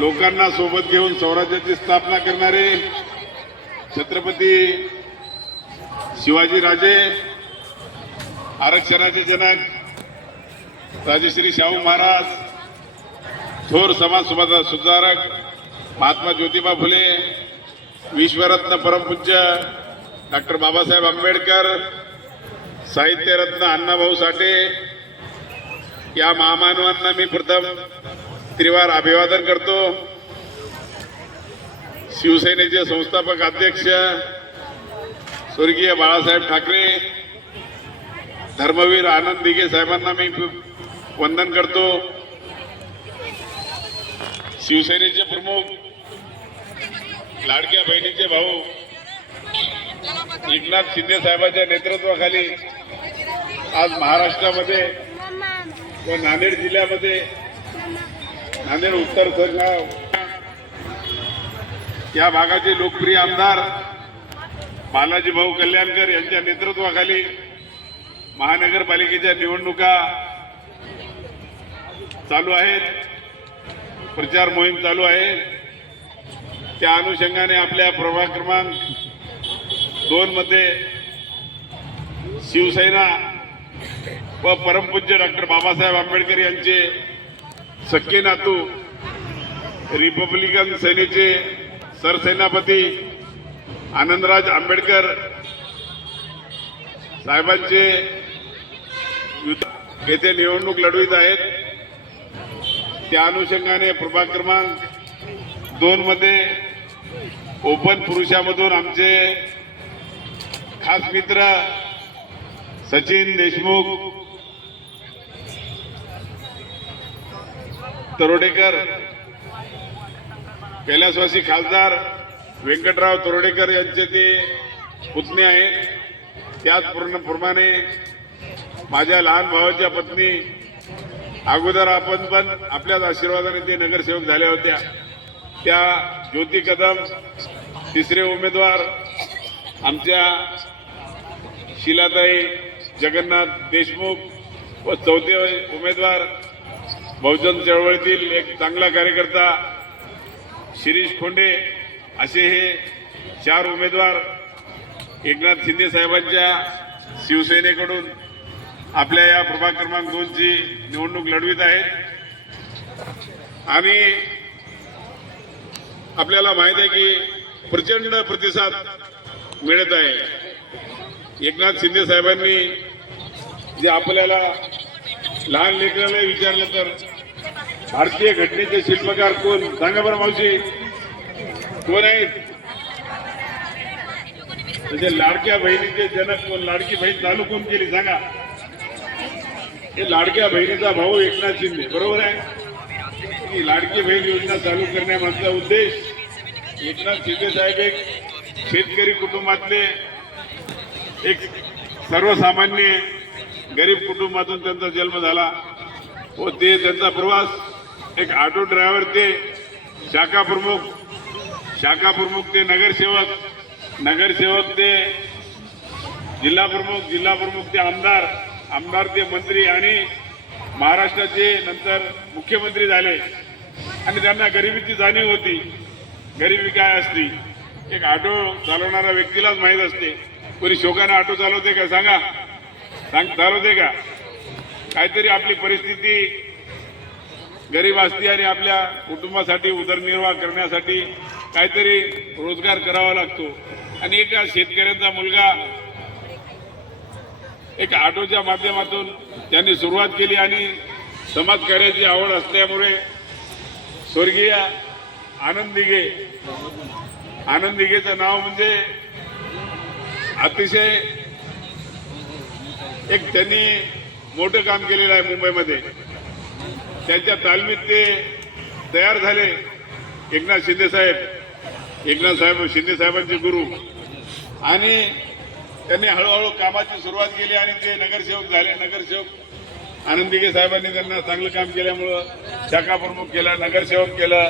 लोकांना सोबत घेऊन स्वराज्याची स्थापना करणारे छत्रपती शिवाजीराजे, आरक्षणाचे जनक राजश्री शाहू महाराज, थोर समाज सुधारक महात्मा ज्योतिबा फुले, विश्वरत्न परमपूज्य डॉक्टर बाबासाहेब आंबेडकर, साहित्यरत्न अण्णाभाऊ साठे या महामानवांना मी प्रथम त्रिवार अभिवादन करतो। शिवसेनेचे संस्थापक अध्यक्ष स्वर्गीय बाळासाहेब ठाकरे, धर्मवीर आनंद दिघे साहेबांना मी वंदन करतो। शिवसेनेचे प्रमुख लाडक्या बहिणीचे भाऊ एकनाथ शिंदे साहेबांच्या नेतृत्वाखाली आज महाराष्ट्रामध्ये व नांदेड जिल्ह्यामध्ये नांदेड उत्तर सरगाव या भागाचे लोकप्रिय आमदार बालाजी भाऊ कल्याणकर यांच्या नेतृत्वाखाली महानगरपालिकेच्या निवडणुका चालू आहेत, प्रचार मोहीम चालू आहे। त्या अनुषंगाने आपल्या प्रभाग क्रमांक 2 मध्ये शिवसेना व परमपूज्य डॉक्टर बाबासाहेब आंबेडकर यांचे सख्खे नातू रिपब्लिकन सेनेचे सरसेनापती आनंदराज आंबेडकर साहेबांचे येथे निवडणूक लढवित आहेत। त्या अनुषंगाने प्रभाग क्रमांक 2 मध्ये ओपन पुरुषामधून आमचे खास मित्र सचिन देशमुख तरोडेकर, कैलासवासी खासदार व्यंकटराव तरोडेकर यांचे ते पुतणे आहेत। त्याचप्रमाणे माझ्या लहान भावाच्या पत्नी अगोदर आपण पण आपल्याच आशीर्वादाने ते नगरसेवक झाल्या होत्या, त्या ज्योती कदम, तिसरे उमेदवार आमच्या शिलाताई जगन्नाथ देशमुख व चौथे उमेदवार बहुजन चळवळीतील एक चांगला कार्यकर्ता शिरीष खोंडे, असे हे 4 उमेदवार एकनाथ शिंदे साहेबांच्या शिवसेनेकडून आपल्या या प्रभाग क्रमांक 2 ची निवडणूक लढवित आहेत। आणि आपल्याला माहित आहे की प्रचंड प्रतिसाद मिळत आहे। एकनाथ शिंदे साहेबांनी जे आपल्याला लहान लेकराला विचारलं तर भारतीय घटनेचे शिल्पकार कोण, सांगा बरं मावशी, कोण आहेत? म्हणजे लाडक्या बहिणीचे जनक कोण, लाडकी बहीण चालू कोण केली सांगा? हे लाडक्या बहिणीचा भाऊ एकनाथ शिंदे, बरोबर आहे? की लाडकी बहीण योजना चालू करण्यामागचा उद्देश, एकनाथ शिंदे साहेब एक शेतकरी कुटुंबातले एक सर्वसामान्य गरीब कुटुंबातून त्यांचा जन्म झाला व ते त्यांचा प्रवास एक ऑटो ड्रायव्हर ते शाखा प्रमुख ते नगरसेवक ते जिल्हा प्रमुख ते आमदार ते मंत्री आणि महाराष्ट्राचे नंतर मुख्यमंत्री झाले। आणि त्यांना गरिबीची जाणीव होती, गरिबी काय असती एक ऑटो चालवणाऱ्या व्यक्तीलाच माहीत असते। कोणी शोकाने ऑटो चालवते का सांगा? चालवते का? काहीतरी आपली परिस्थिती गरीब असते आणि आपल्या कुटुंबासाठी उदरनिर्वाह करण्यासाठी काहीतरी रोजगार करावा लागतो। आणि एका शेतकऱ्याचा मुलगा एक ऑटोच्या माध्यमातून त्यांनी सुरुवात केली आणि समाजकार्याची आवड असल्यामुळे स्वर्गीय आनंद दिघेचं नाव म्हणजे अतिशय एक त्यांनी मोठं काम केलेलं आहे मुंबईमध्ये। त्यांच्या तालमीत ते तयार झाले एकनाथ शिंदे साहेबांचे गुरु, आणि त्यांनी हळूहळू कामाची सुरुवात केली आणि ते नगरसेवक झाले। नगरसेवक आनंद दिघे साहेबांनी त्यांना चांगलं काम केल्यामुळं शाखा प्रमुख केला, नगरसेवक केला,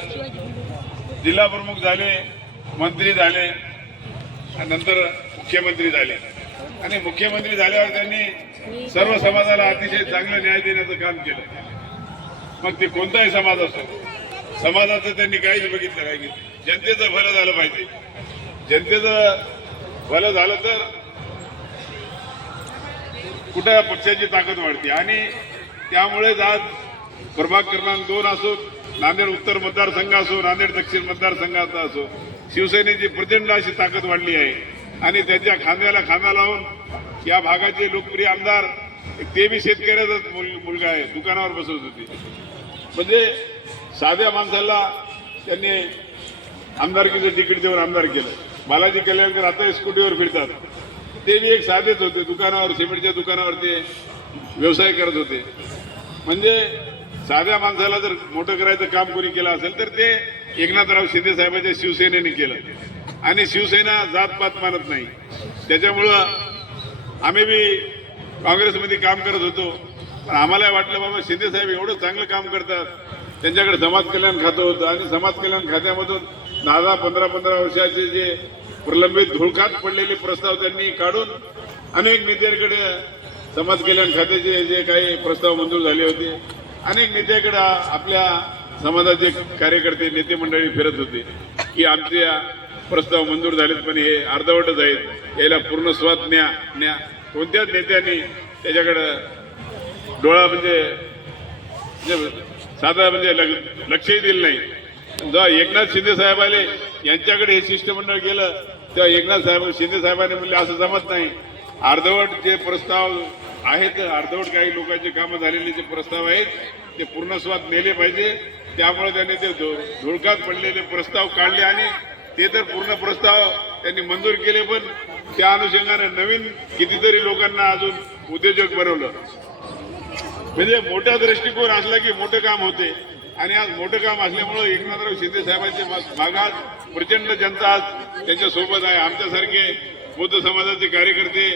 जिल्हा प्रमुख झाले, मंत्री झाले, नंतर मुख्यमंत्री झाले। आणि मुख्यमंत्री झाल्यावर त्यांनी सर्व समाजाला अतिशय चांगलं न्याय देण्याचं काम केलं। मग ते कोणताही समाज असो, समाजाचं त्यांनी काहीच बघितलं नाही. जनतेचं भलं झालं पाहिजे. जनतेचं भलं झालं तर कुठं पक्षाची ताकद वाढते. आणि त्यामुळेच आज प्रभाग क्रमांक 2 असो, नांदेड उत्तर मतदारसंघ असो, नांदेड दक्षिण मतदारसंघाचा असो, शिवसेनेची प्रचंड अशी ताकद वाढली आहे. आणि त्याच्या खांद्याला खांदा लावून या भागाचे लोकप्रिय आमदार, ते बी शेतकऱ्याचाच मुलगा आहे, दुकानावर बसवत होते. म्हणजे साध्या माणसाला त्यांनी आमदारकीचं तिकीट देऊन आमदार केलं. बालाजी कल्याणकर आता स्कूटीवर फिरतात, ते बी एक साधेच होते, दुकानावर, सिमेंटच्या दुकानावर ते व्यवसाय करत होते. म्हणजे साध्या माणसाला जर मोठं करायचं काम कोणी केलं असेल तर ते एकनाथराव शिंदे साहेबांच्या शिवसेनेने केलं. आणि शिवसेना जातपात मानत नाही. त्याच्यामुळं आम्ही बी काँग्रेसमध्ये काम करत होतो, पण आम्हाला वाटलं बाबा शिंदे साहेब एवढं चांगलं काम करतात, त्यांच्याकडे समाज कल्याण खातं होतं आणि समाज कल्याण खात्यामधून 10-15 वर्षाचे जे प्रलंबित धुळकात पडलेले प्रस्ताव त्यांनी काढून अनेक नेत्यांकडे समाज कल्याण खात्याचे जे काही प्रस्ताव मंजूर झाले होते, अनेक नेत्याकडे आपल्या समाजाचे कार्यकर्ते नेते मंडळी फिरत होते की आमचे प्रस्ताव मंजूर झालेत पण हे अर्धवटच आहेत, याला पूर्ण स्वाद न्या. कोणत्याच नेत्यांनी त्याच्याकडं डोळा म्हणजे साधा म्हणजे लक्षही दिलं नाही. जेव्हा एकनाथ शिंदे साहेब आले, यांच्याकडे हे शिष्टमंडळ गेलं, तेव्हा एकनाथ शिंदे साहेबांनी म्हणले असं जमत नाही. अर्धवट जे प्रस्ताव आहेत, अर्धवट काही लोकांचे कामं झालेले जे प्रस्ताव आहेत ते पूर्णस्वाद नेले पाहिजे. त्यामुळे त्यांनी ते धुळकात पडलेले प्रस्ताव काढले आणि ते तर पूर्ण प्रस्ताव त्यांनी मंजूर केले. पण त्या अनुषंगाने नवीन कितीतरी लोकांना अजून उद्योजक बनवलं. म्हणजे मोठा दृष्टिकोन असला की मोठं काम होते. आणि आज मोठं काम असल्यामुळं एकनाथराव शिंदे साहेबांच्या भागात प्रचंड जनता आज त्यांच्या सोबत आहे. आमच्यासारखे बौद्ध समाजाचे कार्यकर्ते,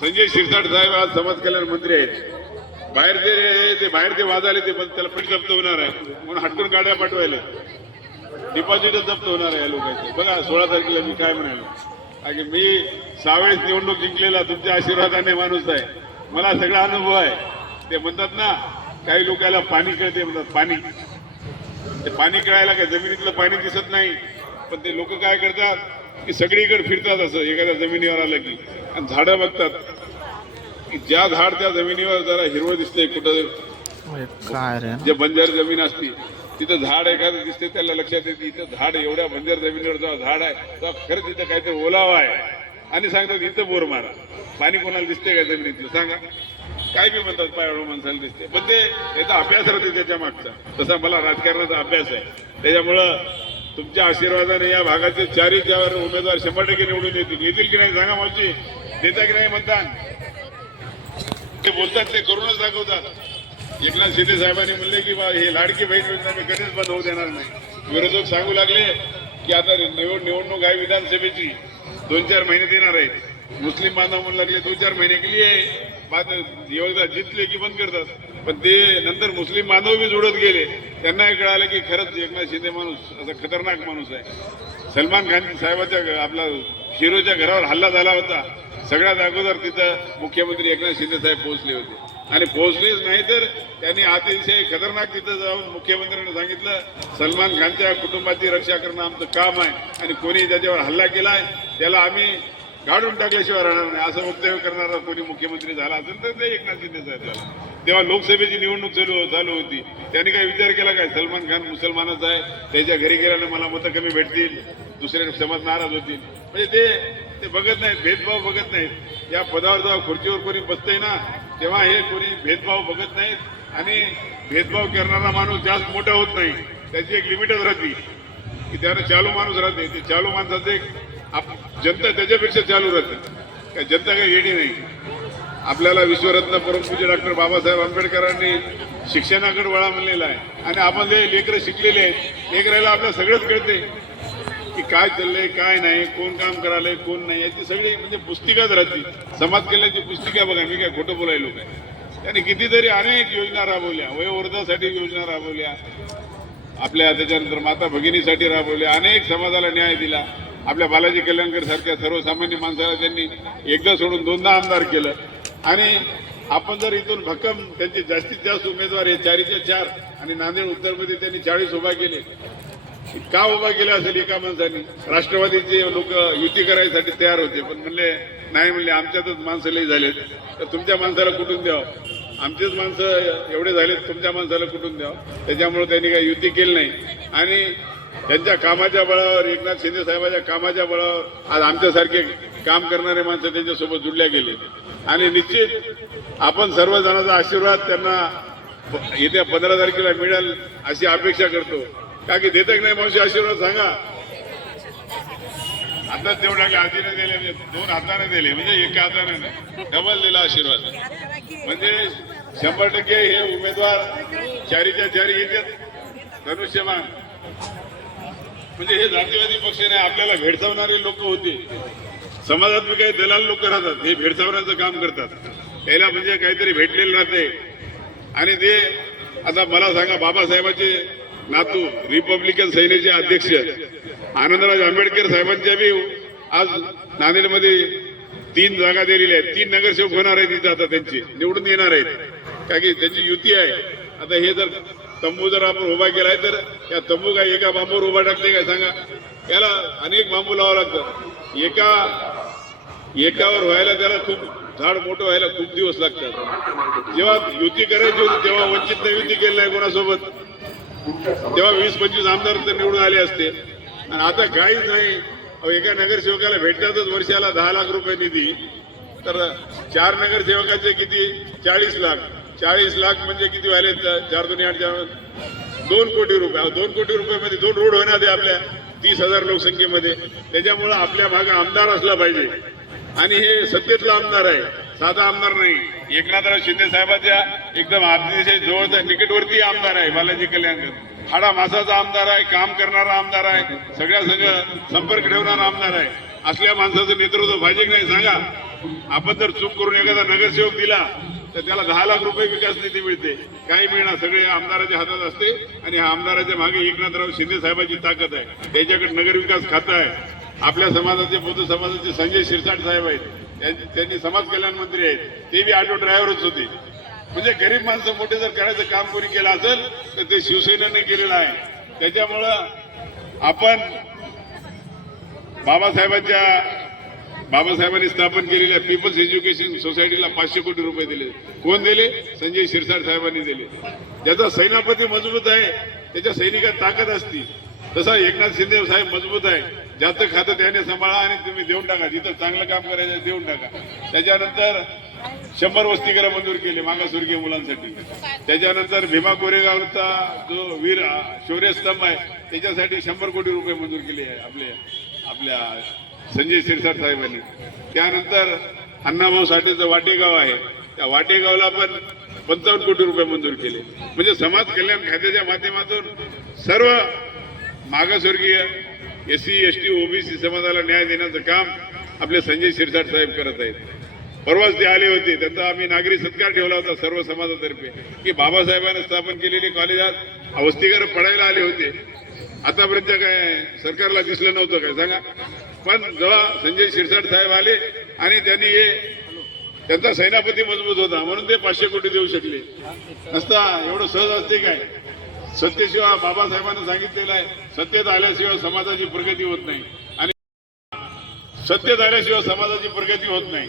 संजय शिरसाट साहेब आज समाज कल्याण मंत्री आहेत. बाहेर ते वाद आले, ते त्याला पण जप्त होणार आहे म्हणून हटकून गाड्या पाठवायला, डिपॉझिटच जप्त होणार आहे या लोकांचे. बघा 16 तारखेला मी काय म्हणालो, आणि मी 6 वेळेस निवडणूक जिंकलेला तुमच्या आशीर्वादाने माणूस आहे, मला सगळा अनुभव आहे. ते म्हणतात ना, काही लोकांना पाणी कळते म्हणतात, पाणी, ते पाणी कळायला काय जमिनीतलं पाणी दिसत नाही, पण ते लोक काय करतात की सगळीकडे फिरतात असं एखाद्या जमिनीवर आलं की, आणि झाडं बघतात की ज्या झाड त्या जमिनीवर जरा हिरवं दिसतंय, कुठं जे बंजर जमीन असती तिथं झाड एखादं दिसते, त्याला लक्षात येते इथं झाड, एवढ्या बंजर जमिनीवर जेव्हा झाड आहे तेव्हा खरंच इथं काहीतरी ओलावा आहे. आणि सांगतात इथं बोर मारा. पाणी कोणाला दिसते का जमिनीतलं सांगा? काय बी म्हणतात पायावळ माणसाला दिसते, पण ते याचा अभ्यास राहते त्याच्या मागचा. तसा मला राजकारणाचा अभ्यास आहे. त्याच्यामुळं तुमच्या आशीर्वादाने या भागाचे 4 उमेदवार 100% निवडून येतील की नाही सांगा मावशी? देता की नाही मतदान? ते बोलतात ते करूनच दाखवतात. एकनाथ शिंदे साहेबांनी म्हणले की बा हे लाडकी बहीण योजना मी कधीच बंद होऊ देणार नाही. विरोधक सांगू लागले की आता निवडणूक आहे विधानसभेची, 2-4 महिने देणार आहेत. मुस्लिम बांधव म्हणू लागले 2-4 महिने के लिए, एवढा जिंकले की बंद करतात. पण ते नंतर मुस्लिम बांधव बी जुळत गेले, त्यांनाही कळालं की खरंच एकनाथ शिंदे माणूस असा खतरनाक माणूस आहे. सलमान खान साहेबाच्या आपला हिरोच्या घरावर हल्ला झाला होता, सगळ्यात अगोदर तिथं मुख्यमंत्री एकनाथ शिंदे साहेब पोहोचले होते. आणि पोहोचलेच नाही तर त्यांनी अतिशय खतरनाक तिथं जाऊन मुख्यमंत्र्यांनी सांगितलं सलमान खानच्या कुटुंबाची रक्षा करणं आमचं काम आहे, आणि कोणी त्याच्यावर हल्ला केलाय त्याला आम्ही गाडून टाकल्याशिवाय राहणार नाही असं वक्तव्य करणारा कोणी मुख्यमंत्री झाला असेल तर ते एकनाथ शिंदे साहेब झाला. तेव्हा लोकसभेची निवडणूक चालू होती, त्यांनी काय विचार केला काय सलमान खान मुसलमानच आहे, त्याच्या घरी गेल्याने मला मतं कमी भेटतील, दुसरे समाज नाराज होतील. म्हणजे ते बघत नाहीत, भेदभाव बघत नाहीत. या पदावर जेव्हा खुर्चीवर कोणी बसतंय ना तेव्हा हे कोणी भेदभाव बघत नाहीत. आणि भेदभाव करणारा माणूस जास्त मोठा होत नाही, त्याची एक लिमिटच राहते की त्यानं चालू माणूस राहते. ते चालू माणसाचं एक जनता त्याच्यापेक्षा चालू राहते. काय जनता काही येडी नाही. आपल्याला विश्वरत्न परमपूज्य डॉक्टर बाबासाहेब आंबेडकरांनी शिक्षणाकडे वळा म्हणलेला आहे, आणि आपण जे लेकरं शिकलेले आहेत, लेकराला आपल्याला सगळंच कळते की काय चाललंय काय नाही, कोण काम करायलंय कोण नाही, याची सगळी म्हणजे पुस्तिकाच राहते. समाज कल्याणची पुस्तिका बघा, मी काय खोटं बोलायलो काय. त्याने कितीतरी अनेक योजना राबवल्या, वयोवृद्धासाठी योजना राबवल्या, आपल्या त्याच्यानंतर माता भगिनीसाठी राबवल्या, अनेक समाजाला न्याय दिला. आपल्या बालाजी कल्याणकर सारख्या सर्वसामान्य माणसाला त्यांनी एकदा सोडून 2दा आमदार केलं. आणि आपण जर इथून भक्कम त्यांचे जास्तीत जास्त उमेदवार हे 4चे 4 आणि नांदेड उत्तरमध्ये त्यांनी 40 उभा केले, का उभा केला असेल एका माणसाने? राष्ट्रवादीचे लोक युती करायसाठी तयार होते, पण म्हणले नाही, म्हणले आमच्यातच माणसं लई झालेत, तर तुमच्या माणसाला कुठून द्यावं? आमचेच माणसं एवढे झालेत, तुमच्या माणसाला कुठून द्यावं? त्याच्यामुळे त्यांनी काही युती केली नाही आणि त्यांच्या कामाच्या बळावर, एकनाथ शिंदे साहेबांच्या कामाच्या बळावर आज आमच्यासारखे काम करणारे माणसं त्यांच्यासोबत जुडल्या गेले आणि निश्चित आपण सर्वजणांचा आशीर्वाद त्यांना येत्या 15 तारखेला मिळेल अशी अपेक्षा करतो. का की देतं की नाही मावशी आशीर्वाद सांगा? आता तेवढा की हातीने दिले, 2 हाताने दिले, म्हणजे एका हाताने नाही, डबल दिला आशीर्वाद. म्हणजे 100% हे उमेदवार 4च्या 4 येतात धनुष्यमान. म्हणजे हे जातीवादी पक्ष नाही, आपल्याला भेडसावणारे लोक होते. समाजात बी काही दलाल लोक राहतात, हे भेडसावण्याचं काम करतात. त्याला म्हणजे काहीतरी भेटलेलं राहते आणि ते आता मला सांगा, बाबासाहेबांचे नातू रिपब्लिकन सेनेचे अध्यक्ष आनंदराज आंबेडकर साहेबांच्या बी आज नांदेडमध्ये 3 जागा दिलेल्या आहेत. 3 नगरसेवक होणार आहेत तिथे, आता त्यांची निवडून येणार आहेत, का की त्यांची युती आहे. आता हे जर तंबू जर आपण उभा केलाय तर या तंबू काय एका बांबूवर उभा टाकते काय सांगा? याला अनेक बांबू लावावं लागतं. एकावर व्हायला त्याला खूप झाड मोठं व्हायला खूप दिवस लागतात. जेव्हा युती करायची होती तेव्हा वंचितने युती केली नाही कोणासोबत, तेव्हा 20-25 आमदार तर निवडून आले असते आणि आता काहीच नाही. एका नगरसेवकाला भेटतातच वर्षाला 10 लाख रुपये निधी, तर 4 नगरसेवकाचे किती? 40 लाख. 40 लाख म्हणजे किती व्हायले? 4 दुनी 8 2 कोटी रुपये. 2 कोटी रुपयामध्ये 2 रोड होणार आहे आपल्या 30,000 लोकसंख्येमध्ये. त्याच्यामुळं आपल्या भागा आमदार असला पाहिजे आणि हे सत्तेतला आमदार आहे, साधा आमदार नाही. एकनाथराव शिंदे साहेबांच्या एकदम अतिशय जवळचा निकटवर्ती आमदार आहे बालाजी कल्याणकर. हाडा मासाचा आमदार आहे, काम करणारा आमदार आहे, सगळ्या संघ संपर्क ठेवणारा आमदार आहे. असल्या माणसाचं नेतृत्व पाहिजे नाही सांगा? आपण जर चूक करून एखादा नगरसेवक दिला तर त्याला 10 लाख रुपये विकास निधी मिळते, काही मिळणार सगळे आमदाराच्या हातात असते आणि ह्या आमदाराच्या मागे एकनाथराव शिंदे साहेबांची ताकद आहे. त्याच्याकडे नगरविकास खातं आहे. आपल्या समाजाचे बौद्ध समाजाचे संजय शिरसाट साहेब आहेत, त्यांनी समाज कल्याण मंत्री आहेत, ते बी ऑटो ड्रायव्हरच होते. म्हणजे गरीब माणसं मोठे जर करायचं काम कोणी केलं असेल तर ते शिवसेनेने केलेलं आहे. त्याच्यामुळं आपण बाबासाहेबांनी स्थापन केलेल्या पीपल्स एज्युकेशन सोसायटीला 500 कोटी रुपये दिले. कोण दिले? संजय शिरसाट साहेबांनी दिले. ज्याचा सेनापती मजबूत आहे त्याच्या सैनिकात ताकद असती, तसा एकनाथ शिंदे साहेब मजबूत आहे. ज्याचं खातं त्याने सांभाळा आणि तुम्ही देऊन टाका, जिथं चांगलं काम करायचं देऊन टाका. त्याच्यानंतर 100 वसतिगृह मंजूर केले मागासवर्गीय मुलांसाठी. त्याच्यानंतर भीमा कोरेगावचा जो वीर शौर्यस्तंभ आहे त्याच्यासाठी 100 कोटी रुपये मंजूर केले आहे आपल्या संजय शिरसाट साहेबांनी. त्यानंतर अण्णाभाऊ साठेचं वाटेगाव आहे, त्या वाटेगावला पण 55 कोटी रुपये मंजूर केले. म्हणजे समाज कल्याण खात्याच्या माध्यमातून सर्व मागासवर्गीय SC ST OBC समाजाला न्याय देण्याचं काम आपले संजय शिरसाट साहेब करत आहेत. परवाच ते आले होते, त्यांचा आम्ही नागरी सत्कार ठेवला होता सर्व समाजातर्फे की बाबासाहेबांनी स्थापन केलेली कॉलेजात वसतिगृह पडायला आले होते. आतापर्यंत काय सरकारला दिसलं नव्हतं काय सांगा? पण जेव्हा संजय शिरसाट साहेब आले आणि त्यांनी त्यांचा सेनापती मजबूत होता म्हणून ते 500 कोटी देऊ शकले. नसता एवढं सहज असते काय? सत्तेशिवाय बाबासाहेबांनी सांगितलेलं आहे, सत्तेत आल्याशिवाय समाजाची प्रगती होत नाही आणि सत्तेत आल्याशिवाय समाजाची प्रगती होत नाही.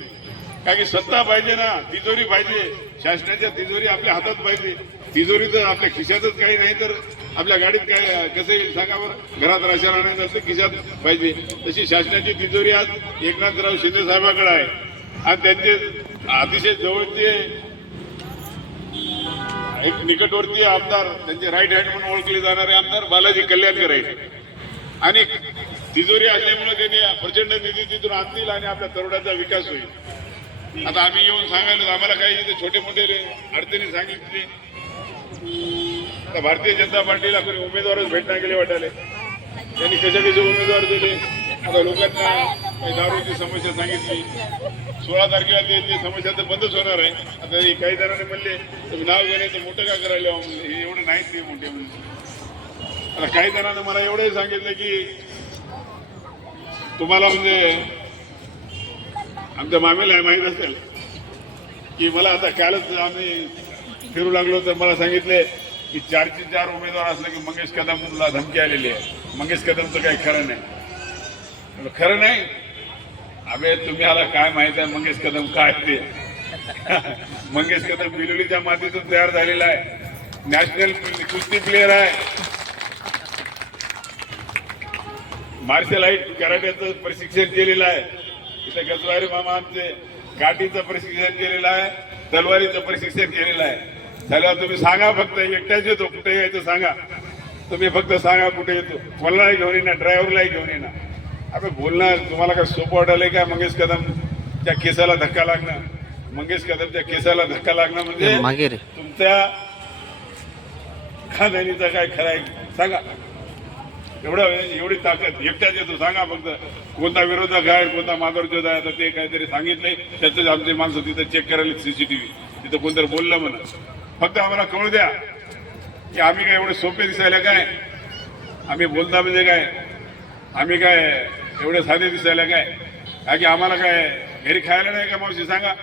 कारण की सत्ता पाहिजे ना, तिजोरी पाहिजे, शासनाच्या तिजोरी आपल्या हातात पाहिजे. तिजोरी तर आपल्या खिशातच काही नाही तर आपल्या गाडीत काय कसं येईल सांगा बरं? घरात राशन आणायचं असतं खिशात पाहिजे, तशी शासनाची तिजोरी आज एकनाथराव शिंदे साहेबांकडे आहे आणि त्यांचे अतिशय जवळचे एक निकटवर्तीय आमदार, त्यांचे राईट हँड म्हणून ओळखले जाणारे आमदार बालाजी कल्याणकर आहेत आणि तिजोरी असल्यामुळे त्यांनी प्रचंड निधी तिथून आणतील आणि आपल्या तरुणाचा विकास होईल. आता आम्ही येऊन सांगायला आम्हाला काही इथे छोटे मोठे अडचणी सांगितले तर भारतीय जनता पार्टीला कोणी उमेदवारच भेटणार गेले वाटायले. त्यांनी कसे उमेदवार दिले. आता लोकांना काही दारूची समस्या सांगितली, 16 तारखेला ते समस्या तर बंदच होणार आहे. आता काही जणांनी म्हणले तुम्ही नाव घेण्याचं मोठं का करायला हे एवढं नाहीच ते मोठे म्हणजे. आता काही जणांना मला एवढंही सांगितलं की तुम्हाला म्हणजे आमच्या मामेला माहीत असेल की मला आता कालच आम्ही फिरू लागलो तर मला सांगितले की 4चे 4 उमेदवार असले की मंगेश कदमला धमकी आलेली आहे. मंगेश कदमचं काही खरं नाही. खरं नाही अबे तुम्ही आला काय माहित आहे मंगेश कदम काय ते मंगेश कदम बिलोलीच्या मातीतून तयार झालेला आहे. नॅशनल कुस्ती प्लेअर आहे. मार्शल आर्ट कराट्याचं प्रशिक्षण केलेलं आहे. इथे गजवारी मामा आमचे गाठीचं प्रशिक्षण केलेलं आहे. तलवारीचं प्रशिक्षण केलेलं आहे. त्याला तुम्ही सांगा फक्त एकट्याच येतो कुठे यायचं सांगा. तुम्ही फक्त सांगा कुठे येतो. कोणालाही घेऊन येणार ड्रायव्हरलाही घेऊन येणार. अबे बोलणार तुम्हाला काय सोपं वाटायलंय का मंगेश कदमच्या केसाला धक्का लागणं. मंगेश कदमच्या केसाला धक्का लागणं म्हणजे तुमच्या खानदानीचा काय खरं आहे सांगा. एवढी ताकद एकट्याच येतो सांगा फक्त. कोणता विरोधक आहे कोणता माधवजोध आहे आता ते काहीतरी सांगितलंय त्याच आमचे माणसं तिथं चेक करायला सीसीटीव्ही तिथं कोणतरी बोललं म्हणा. फक्त आम्हाला कळू द्या की आम्ही काय एवढे सोपे दिसायला काय. आम्ही बोलता म्हणजे काय आम्ही काय एवढे साधे दिसायला काय की आम्हाला काय घरी खायला नाही का मावशी सांगा.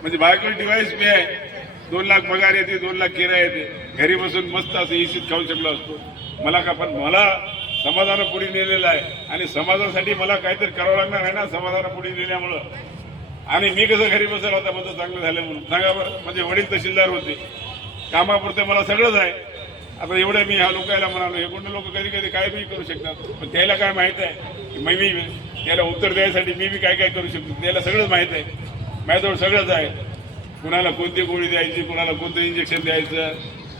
म्हणजे बायको डिवाइस मी आहे 2 लाख पगार येते 2 लाख किराया येते घरी बसून मस्त असं इशीत खाऊ शकलो असतो. मला का पण मला समाजानं पुढे नेलेलं आहे आणि समाजासाठी मला काहीतरी करावं लागणार आहे ना समाजानं पुढे नेल्यामुळं. आणि मी कसं घरी बसेल होता माझं चांगलं झालं म्हणून सांगा बरं. म्हणजे वडील तहसीलदार होते कामापुरते मला सगळंच आहे. आता एवढं मी ह्या लोकायला म्हणालो हे कोणते लोक कधी कधी काय बी करू शकतात. पण त्याला काय माहित आहे की मी त्याला उत्तर द्यायसाठी मी बी काय काय करू शकतो त्याला सगळंच माहित आहे. माझ्याजवळ सगळंच आहे. कुणाला कोणती गोळी द्यायची कुणाला कोणतं इंजेक्शन द्यायचं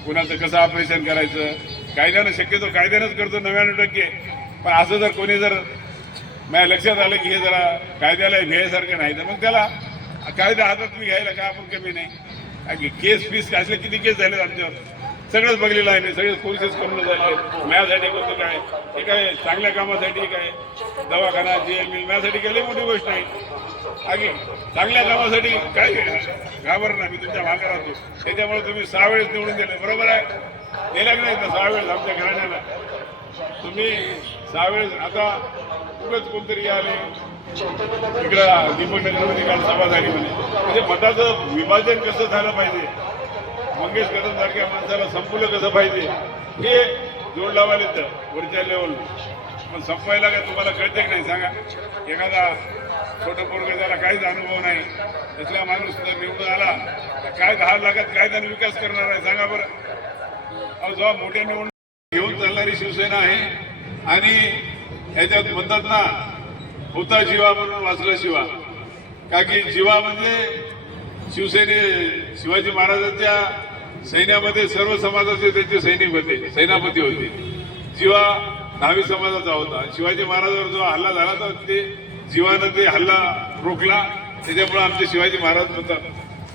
कुणाचं कसं ऑपरेशन करायचं. कायद्यानं शक्यतो कायद्यानंच करतो 99%. पण असं जर कोणी जर माझ्या लक्षात आलं की हे जरा कायद्याला घ्यायसारखं नाही तर मग त्याला कायदा हातात मी घ्यायला काय आपण कमी नाही. केस फीस असले किती केस झाले आमच्यावर सगळंच बघलेलं आहे मी. सगळे पोलिसेस करून झाले. माझ्यासाठी करतो काय हे काय चांगल्या कामासाठी काय दवाखाना जेल मिल माझ्यासाठी केली मोठी गोष्ट नाही. आगी चांगल्या कामासाठी काय घाबर ना मी तुमच्या भागात राहतो. त्याच्यामुळे तुम्ही 6 वेळेस निवडून दिले बरोबर आहे. दिला की नाही तर 6 वेळेस आमच्या घराण्याला तुम्ही 6 वेळेस. आता उगाच कोणतरी आले इकडं दीपकनगरमध्ये काल सभा झाली म्हणजे मताचं विभाजन कसं झालं पाहिजे मंगेश कदम सारख्या माणसाला संपवलं कसं पाहिजे हे जोड लावायला येतं वरच्या लेवल. पण संपवायला काय तुम्हाला कळते की नाही सांगा. एखादा छोटं पोरगं त्याला काहीच अनुभव नाही तसला माणूस जर निवडून आला काय 10 लाखात काय त्याने विकास करणार आहे सांगा बरं. अहो जेव्हा मोठ्या निवडणूक घेऊन चालणारी शिवसेना आहे आणि ह्याच्यात म्हणतात ना होता जीवा म्हणून वाचला शिवा. का की जीवा म्हणजे शिवाजी महाराजांच्या सैन्यामध्ये सर्व समाजाचे त्यांचे सैनिक होते सेनापती होते. जीवा न्हावी समाजाचा होता. शिवाजी महाराजांवर जो हल्ला झाला तर ते जीवानं ते हल्ला रोखला. त्याच्यामुळे आमचे शिवाजी महाराज म्हणतात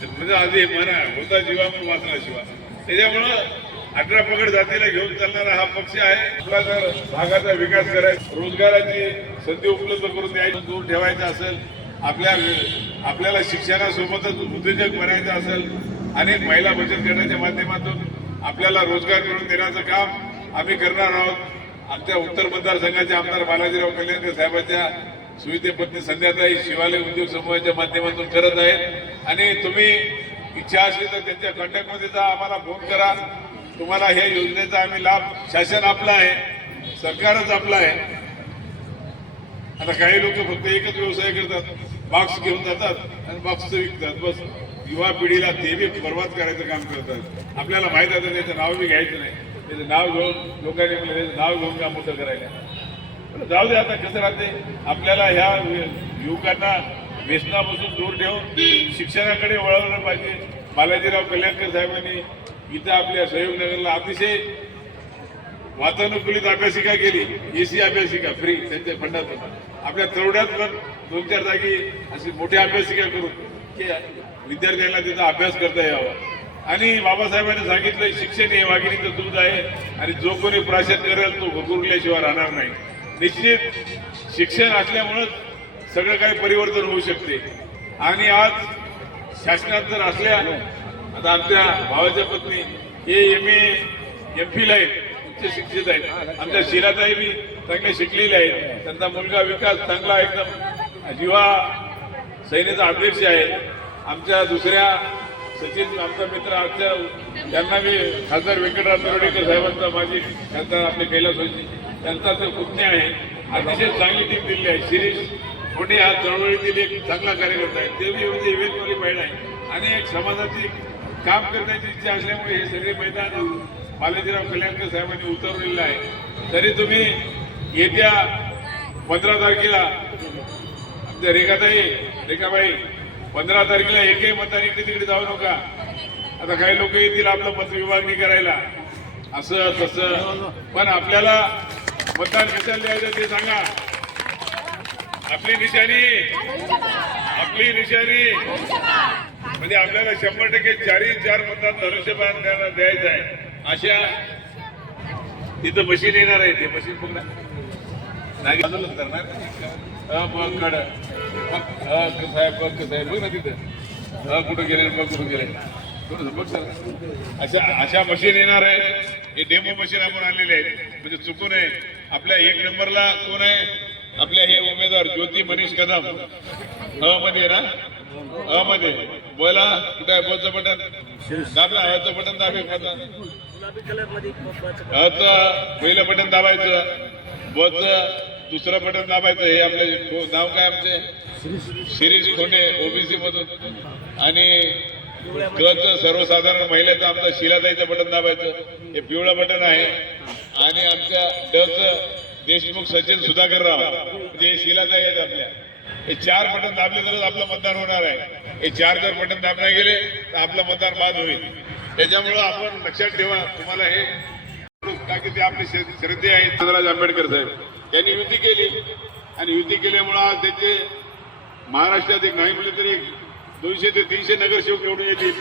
म्हणजे आधी म्हणा होता जीवा म्हणून वाचला शिवा. त्याच्यामुळं 18 पगड जातीला घेऊन चालणारा हा पक्ष आहे. आपला जर भागाचा विकास करायचा रोजगाराची संधी उपलब्ध करून द्यायची दूर ठेवायचं असेल आपल्याला शिक्षणासोबतच उद्योजक बनायचं असेल अनेक महिला बचत गटाच्या माध्यमातून आपल्याला रोजगार मिळवून देण्याचं काम आम्ही करणार आहोत. आमच्या उत्तर मतदारसंघाचे आमदार बालाजीराव कल्याणकर साहेबांच्या सुविधे पत्नी संध्याताई शिवालय उद्योग समूहाच्या माध्यमातून करत आहेत. आणि तुम्ही इच्छा असली तर त्यांच्या कॉन्टॅक्टमध्ये जा आम्हाला फोन करा. तुम्हाला ह्या योजनेचा आम्ही लाभ शासन आपलं आहे सरकारच आपलं आहे. आता काही लोक फक्त एकच व्यवसाय करतात बॉक्स घेऊन जातात आणि बॉक्स विकतात बस. युवा पिढीला ते बी बर्बाद करायचं काम करतात. आपल्याला माहित आहे त्याचं नाव बी घ्यायचं नाही. त्याचं नाव घेऊन लोकांनी त्याचं नाव घेऊन काम मोठं करायला जाऊ दे. आता कसं राहते आपल्याला ह्या युवकांना व्यसनापासून दूर ठेवून शिक्षणाकडे वळवलं पाहिजे. बालाजीराव कल्याणकर साहेबांनी इथं आपल्या सहयोगनगरला अतिशय वातानुकूलित अभ्यासिका केली. एसी अभ्यासिका फ्री त्यांच्या फंडातून. आपल्या तेवढ्यात पण 2-4 जागी अशी मोठ्या अभ्यासिका करून की विद्यार्थ्यांना तिचा अभ्यास करता यावा. आणि बाबासाहेबांनी सांगितलं शिक्षण हे वाघिणीचं दूध आहे आणि जो कोणी प्राशन करेल तो भुकुरल्याशिवाय राहणार नाही. निश्चित शिक्षण असल्यामुळेच सगळं काही परिवर्तन होऊ शकते. आणि आज शासनात जर असल्या आता आमच्या भावाच्या पत्नी हे MA MPhil आहेत उच्च शिक्षित आहेत. आमच्या शीलाताई बी चांगले शिकलेले आहेत. त्यांचा मुलगा विकास चांगला एकदम जीवा सैन्याचा अध्यक्ष आहे. आमच्या दुसऱ्या सचिन आमचा मित्र आमच्या त्यांना मी खासदार व्यंकटराव तरोडेकर साहेबांचा माझी खासदार आपले कैलासवासी त्यांचा तो पुतण्या आहे. अतिशय चांगली टीम दिली आहे. शिरीष कोणी हा चळवळीतील एक चांगला कार्यकर्ता आहे. ते म्हणजे इव्हेंटवाली पाहिजे आहे आणि एक समाजाची काम करण्याची इच्छा असल्यामुळे हे सगळे मैदान बालाजीराव कल्याणकर साहेबांनी उतरवलेलं आहे. तरी तुम्ही येत्या 15 तारखेला आमच्या रेखाबाई 15 तारखेला एकही मतदान इकडे तिकडे जाऊ नका. आता काही लोक येतील आपलं मत विभागणी करायला असं तसं, पण आपल्याला मतदान कशाला द्यायचं ते सांगा. आपली निशाणी म्हणजे आपल्याला 100% 4 मतदान धनुष्यबाण द्यायचं आहे. अशा तिथं मशीन येणार आहे. ते मशीन बघ ना नाही करणार साहेब बघ ना तिथं कुठं गेले बघ कुठं गेले बघ सर. अशा मशीन येणार आहे. हे डेमो मशीन आपण आणलेले आहेत म्हणजे चुकू नये. आपल्या 1 नंबरला कोण आहे आपल्या हे उमेदवार ज्योती मनीष कदम मध्ये ना मध्ये बोला कुठे आहे बोलचं बटन दाबला हचं बटन दाबे पहिलं बटन दाबायचं बोलचं दुसरं बटन दाबायचं. हे आपले नाव काय आमचे शिरीष खोंडे ओबीसी मधून आणि सर्वसाधारण महिलेचं आमचं शिलाताईचं बटन दाबायचं. हे पिवळं बटन आहे. आणि आमच्या डचं देशमुख सचिन सुधाकरराव म्हणजे शिलाताई आहेत आपल्या. हे 4 बटन दाबले तरच आपलं मतदान होणार आहे. हे 4 जर बटन दाबले गेले तर आपलं मतदान बाद होईल. त्याच्यामुळं आपण लक्षात ठेवा. तुम्हाला हे का की ते आपले श्रद्धे आहेत चंद्रराज आंबेडकर साहेब त्यांनी युती केली आणि युती केल्यामुळं आज त्याचे महाराष्ट्रात एक नाही म्हणले तरी 200 ते 300 नगरसेवक निवडून येतील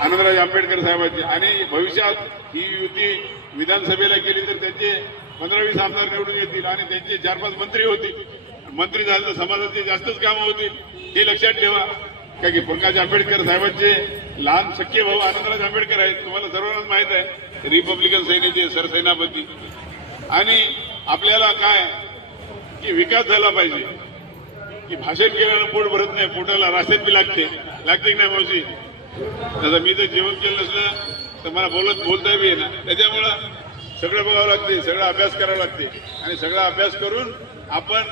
आनंदराज आंबेडकर साहेबांचे. आणि भविष्यात ही युती विधानसभेला केली तर त्यांचे 15-20 आमदार निवडून येतील आणि त्यांचे 4-5 मंत्री होतील. मंत्री झाले तर समाजाचे जास्तच कामं होतील. हे लक्षात ठेवा. का की प्रकाश आंबेडकर साहेबांचे लहान सख्खे भाऊ आनंदराज आंबेडकर आहेत. तुम्हाला सर्वांनाच माहित आहे. रिपब्लिकन सेनेचे सरसेनापती. आणि आपल्याला काय की विकास झाला पाहिजे की भाषण केल्यानं पोट भरत नाही. पोटाला राशन बी लागते की नाही मावशी. तसं मी तर जेवण केलं नसलं तर मला बोलता बी आहे ना. त्याच्यामुळं सगळं बघावं लागते. सगळा अभ्यास करावा लागते आणि सगळा अभ्यास करून आपण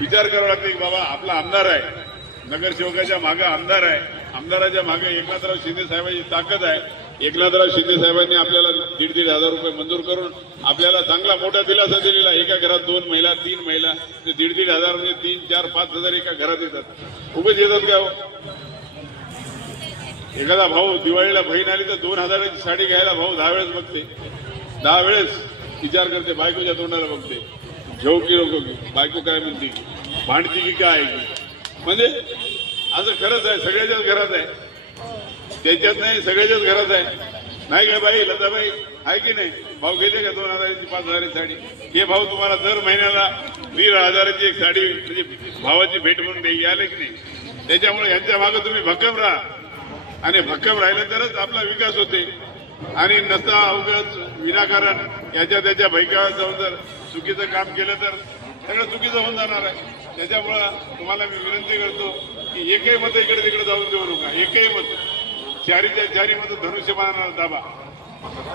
विचार करावा लागते की बाबा आपला आमदार आहे. नगरसेवकाच्या मागे आमदार आहे. आमदाराच्या मागे एकनाथराव शिंदे साहेबांची ताकद आहे. एकनाथराव शिंदे साहेबांनी आपल्याला 1,500 रुपये मंजूर करून आपल्याला चांगला मोठा दिलासा दिलेला. एका घरात 2 महिला 3 महिला ते 1,500 म्हणजे 3, 4, 5,000 एका घरात येतात. खूपच येतात का हो. एखादा भाऊ दिवाळीला बहीण आली तर 2,000ची साडी घ्यायला भाऊ 10 वेळेस बघते. 10 वेळेस विचार करते. बायकोच्या तोंडाला बघते. घेऊ की नको बायको काय म्हणते भांडती की काय म्हणजे असं खरंच आहे. सगळ्याच्याच घरात आहे. त्याच्यात नाही सगळ्याच्याच घरात आहे. नाही काय बाई लताबाई आहे की नाही. भाऊ घेते का 2,000ची 5,000ची साडी. हे भाऊ तुम्हाला दर महिन्याला 1,500ची एक साडी म्हणजे भावाची भेट म्हणून द्यायची आले की नाही. त्याच्यामुळे यांच्या मागे तुम्ही भक्कम राहा आणि भक्कम राहिलं तरच आपला विकास होते. आणि नसता अवघड विनाकारण याच्या त्याच्या भैकावर जाऊन जर चुकीचं काम केलं तर सगळं चुकीचं होऊन जाणार आहे. त्याच्यामुळं तुम्हाला मी विनंती करतो की एकही मत इकडे तिकडे जाऊन देऊ नका. एकही मत 4च्या मत धनुष्यबाणाला दाबा.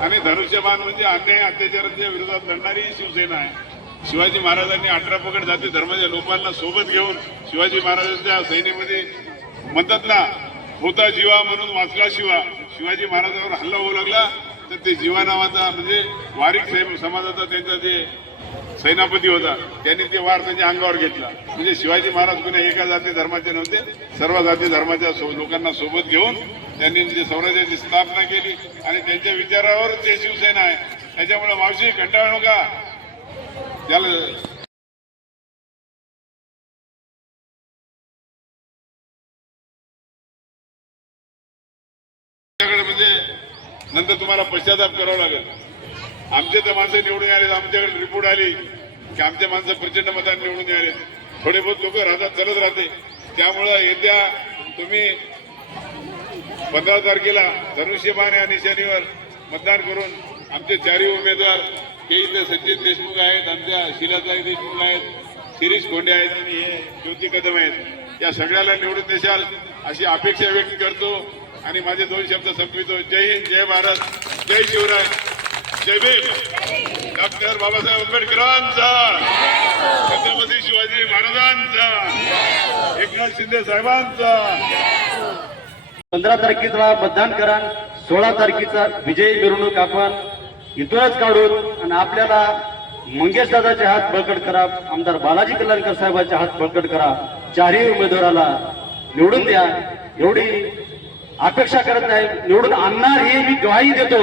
आणि धनुष्यबाण म्हणजे अन्याय अत्याचारांच्या विरोधात लढणारी शिवसेना आहे. शिवाजी महाराजांनी 18 पगड जाती धर्माच्या लोकांना सोबत घेऊन शिवाजी महाराजांच्या सैन्यामध्ये म्हणतात ना होता जीवा म्हणून वाचला शिवा. शिवाजी महाराजांवर हल्ला होऊ लागला तर ते जीवा नावाचा म्हणजे वारीक समाजाचा त्यांचा जे सेनापती होता त्यांनी ते वार त्यांच्या अंगावर घेतला. म्हणजे शिवाजी महाराज कोणी एका जाती धर्माचे नव्हते. सर्व जाती धर्माच्या लोकांना सोबत घेऊन त्यांनी म्हणजे स्वराज्याची स्थापना केली आणि त्यांच्या विचारावर ते शिवसेना आहे. त्याच्यामुळे मावशी कंटाळू नका. त्याला म्हणजे नंतर तुम्हाला पश्चाताप करावा लागेल. आमचे तर माणसं निवडून आले. आमच्याकडे रिपोर्ट आली की आमचे माणसं प्रचंड मतांनी निवडून आले. थोडे बहुत लोक राहतात चालत राहते. त्यामुळं येत्या तुम्ही 15 तारखेला धनुष्यबाण या निशाणीवर मतदान करून आमचे 4ही उमेदवार हे इथे सचिन देशमुख आहेत. आमच्या शिलाताई देशमुख आहेत. शिरीष खोंडे आहेत आणि हे ज्योती कदम आहेत. या सगळ्याला निवडून देशाल अशी अपेक्षा व्यक्त करतो आणि माझे 2 शब्द संपवितो. जय हिंद, जय भारत, जय शिवराय, जय भीम. डॉक्टर बाबासाहेब आंबेडकरांचा, छत्रपती शिवाजी महाराजांचा, एकनाथ शिंदे साहेबांचा. 15 तारखेला मतदान करा. 16 तारखेचा विजयी मिरवणूक आपण इथूनच काढून आणि आपल्याला मंगेश दादाचे हात बळकट करा, आमदार बालाजी कल्याणकर साहेबांचे हात बळकट करा, चारही उमेदवाराला निवडून द्या एवढी अपेक्षा करत आहे. निवडून आणणार ही मी ग्वाही देतो.